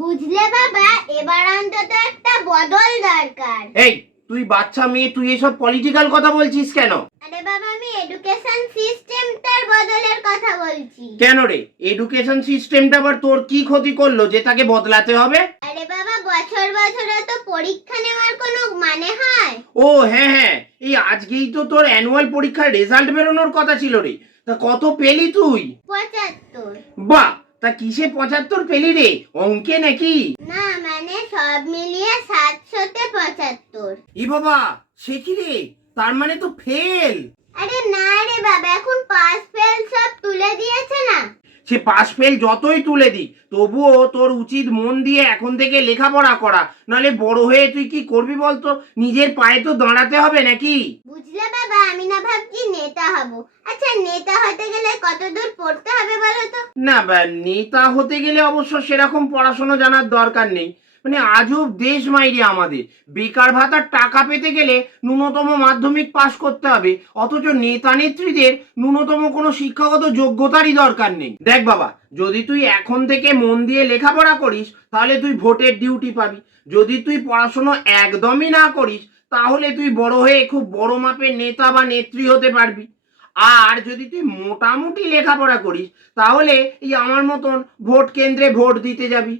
বুঝলে বাবা, এবার অন্তত একটা বদল দরকার। এই তুই বাচ্চা মেয়ে, তুই এসব পলিটিক্যাল কথা বলছিস কেন? আরে বাবা, আমি এডুকেশন সিস্টেমটার বদলের কথা বলছি। কেন রে, এডুকেশন সিস্টেমটা আবার তোর কি ক্ষতি করলো যে তাকে বদলাতে হবে? আরে বাবা, বছর বছরে তো পরীক্ষা নেওয়ার কোনো মানে হয়? ও হ্যাঁ হ্যাঁ, এই আজকেই তো তোর অ্যানুয়াল পরীক্ষার রেজাল্ট বেরোনোর কথা ছিল রে। তা কত পেলি তুই? 75। বাহ, তা কিসে 75 পেলি রে? অঙ্কে নাকি? না মানে সব মিলিয়ে 700-তে 75। ই বাবা, সে কি রে, তার মানে তো ফেল। আরে না রে বাবা, এখন পাস ফেল সব তুলে দিয়েছে না। সে পাস ফেল যতই তুলে দিক, তবুও তোর উচিত মন দিয়ে এখন থেকে লেখাপড়া করা, নাহলে বড় হয়ে তুই কি করবি বলতো? নিজের পায়ে তো দাঁড়াতে হবে নাকি? বুঝলে বাবা, আমি না ভাবছি নেতা হব। আচ্ছা, নেতা হতে গেলে কত দূর পড়তে হবে বলো তো? না নেতা হতে গেলে অবশ্য সেরকম পড়াশোনা জানার দরকার নেই। মানে আজব দেশ মাইরে আমাদের, বেকার ভাতার টাকা পেতে গেলে ন্যূনতম মাধ্যমিক পাশ করতে হবে, অথচ নেতা নেত্রীদের ন্যূনতম কোনো শিক্ষাগত যোগ্যতারই দরকার নেই। দেখ বাবা, যদি তুই এখন থেকে মন দিয়ে লেখাপড়া করিস তাহলে তুই ভোটের ডিউটি পাবি। যদি তুই পড়াশোনা একদমই না করিস তাহলে তুই বড় হয়ে খুব বড় মাপের নেতা বা নেত্রী হতে পারবি। আর যদি তুই মোটামুটি লেখাপড়া করিস তাহলে এই আমার মতন ভোট কেন্দ্রে ভোট দিতে যাবি।